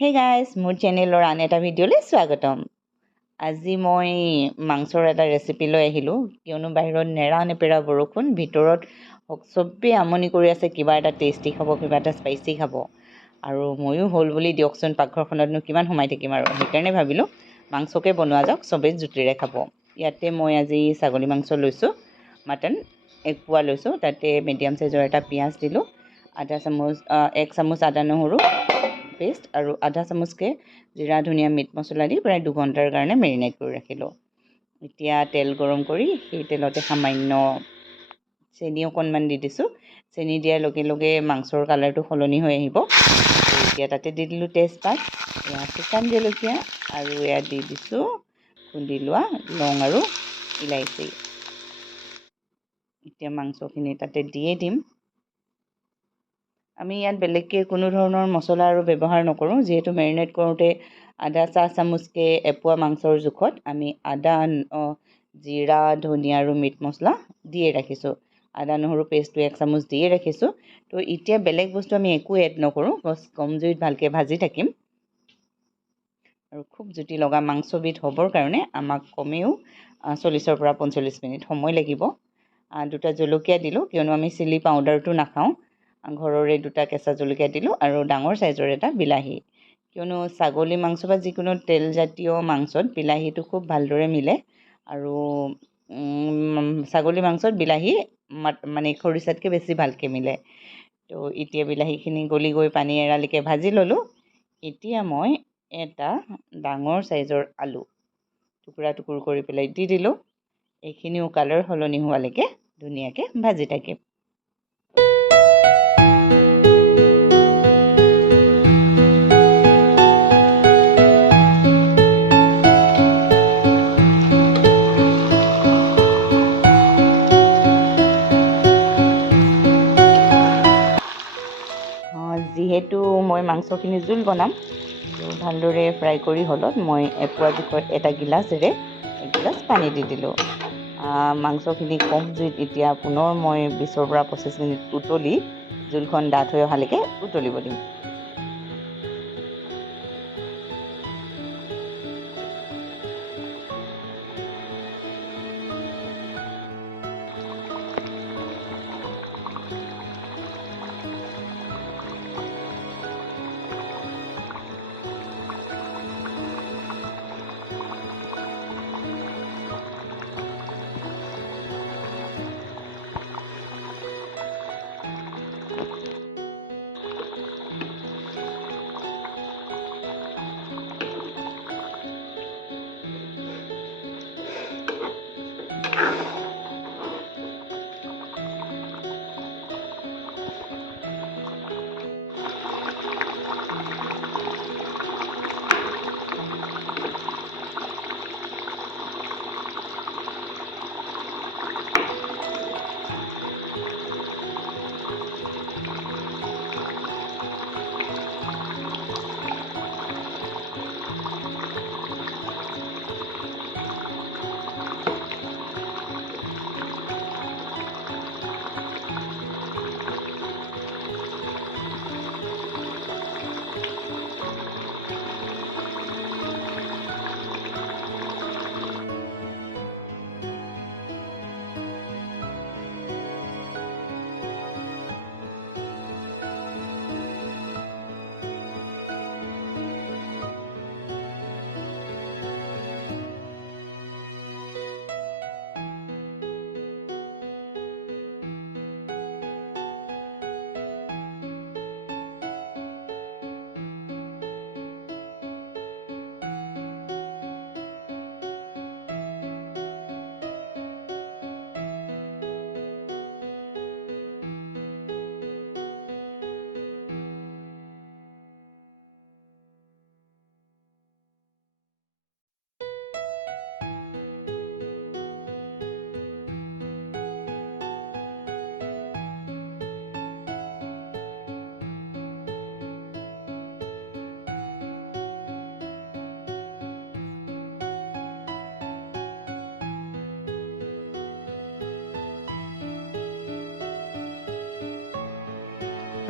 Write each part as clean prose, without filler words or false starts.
Hey guys, মোৰ চেনেলৰ আন এটা ভিডিঅ'লৈ স্বাগতম। আজি মই মাংসৰ এটা ৰেচিপি লৈ আহিলোঁ, কিয়নো বাহিৰত নেৰা নেপেৰা বৰষুণ, ভিতৰত চবেই আমনি কৰি আছে কিবা এটা টেষ্টি খাব, কিবা এটা স্পাইচি খাব। আৰু ময়ো হ'ল বুলি দিয়কচোন, পাকঘৰখনতনো কিমান সোমাই থাকিম আৰু সেইকাৰণে ভাবিলোঁ মাংসকে বনোৱা যাওক, চবেই জুতিৰে খাব। ইয়াতে মই আজি ছাগলী মাংস লৈছোঁ, মাটন 1 পোৱা লৈছোঁ। তাতে মিডিয়াম চাইজৰ এটা পিঁয়াজ দিলোঁ, 1 চামুচ আদা নহৰু পেষ্ট আৰু 1/2 চামুচকৈ জিৰা ধনিয়া মিট মছলা দি প্ৰায় 2 ঘণ্টাৰ কাৰণে মেৰিনেট কৰি ৰাখিলোঁ। এতিয়া তেল গৰম কৰি সেই তেলতে সামান্য চেনি অকণমান দি দিছোঁ। চেনি দিয়াৰ লগে লগে মাংসৰ কালাৰটো সলনি হৈ আহিব। এতিয়া তাতে দি দিলোঁ তেজপাত, এয়া শুকান জলকীয়া আৰু এয়া দি দিছোঁ খুন্দি লোৱা লং আৰু ইলাইচি। এতিয়া মাংসখিনি তাতে দিয়ে দিম। আমি ইয়াত বেলেগকৈ কোনো ধৰণৰ মছলা আৰু ব্যৱহাৰ নকৰোঁ, যিহেতু মেৰিনেট কৰোঁতে 1/2 চাহ চামুচকৈ 1 পোৱা মাংসৰ জোখত আমি আদা জিৰা ধনিয়া আৰু মিট মছলা দিয়ে ৰাখিছোঁ। আদা নহৰু পেষ্টটো 1 চামুচ দিয়ে ৰাখিছোঁ। তো এতিয়া বেলেগ বস্তু আমি একো এড নকৰোঁ, বছ কম জুইত ভালকৈ ভাজি থাকিম। আৰু খুব জুতি লগা মাংসবিধ হ'বৰ কাৰণে আমাক কমেও 40-ৰ পৰা 45 মিনিট সময় লাগিব। 2টা জলকীয়া দিলোঁ, কিয়নো আমি চিলি পাউডাৰটো নাখাওঁ। ঘৰৰে 2টা কেঁচা জলকীয়া দিলোঁ আৰু ডাঙৰ চাইজৰ এটা বিলাহী, কিয়নো ছাগলী মাংস বা যিকোনো তেলজাতীয় মাংসত বিলাহীটো খুব ভালদৰে মিলে। আৰু ছাগলী মাংসত বিলাহী মানে খৰিচাতকৈ বেছি ভালকৈ মিলে। তো এতিয়া বিলাহীখিনি গলি গৈ পানী এৰালিকৈ ভাজি ল'লোঁ। এতিয়া মই এটা ডাঙৰ চাইজৰ আলু টুকুৰা কৰি পেলাই দি দিলোঁ। এইখিনিও কালাৰ সলনি হোৱালৈকে ধুনীয়াকৈ ভাজি থাকিম। যিহেতু মই মাংসখিনি জোল বনাম, তো ভালদৰে ফ্ৰাই কৰি হ'লত মই 1 পোৱা জোখত 1 গিলাচেৰে 1 গিলাচ পানী দি দিলোঁ। মাংসখিনি কম জুইত এতিয়া পুনৰ মই 20-ৰ পৰা 25 মিনিট উতলি জোলখন ডাঠ হৈ অহালৈকে উতলিব দিম।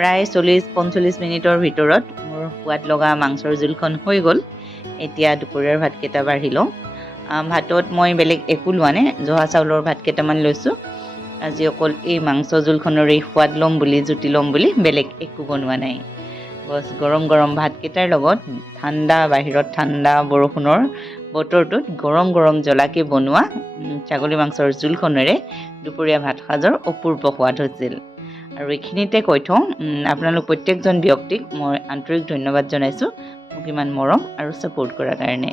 প্ৰায় 40-45 মিনিটৰ ভিতৰত মোৰ সোৱাদ লগা মাংসৰ জোলখন হৈ গ'ল। এতিয়া দুপৰীয়াৰ ভাতকেইটা বাঢ়ি লওঁ। ভাতত মই বেলেগ একো লোৱা নাই, জহা চাউলৰ ভাত কেইটামান লৈছোঁ। আজি অকল এই মাংস জোলখনৰে সোৱাদ ল'ম বুলি, জুতি ল'ম বুলি বেলেগ একো বনোৱা নাই। বছ গৰম গৰম ভাতকেইটাৰ লগত ঠাণ্ডা, বাহিৰত ঠাণ্ডা বৰষুণৰ বতৰটোত গৰম গৰম জ্বলাকৈ বনোৱা ছাগলী মাংসৰ জোলখনেৰে দুপৰীয়া ভাত সাজৰ অপূৰ্ব সোৱাদ হৈছিল। আৰু এইখিনিতে কৈ থওঁ, আপোনালোক প্ৰত্যেকজন ব্যক্তিক মই আন্তৰিক ধন্যবাদ জনাইছোঁ মোক ইমান মৰম আৰু ছাপোৰ্ট কৰাৰ কাৰণে।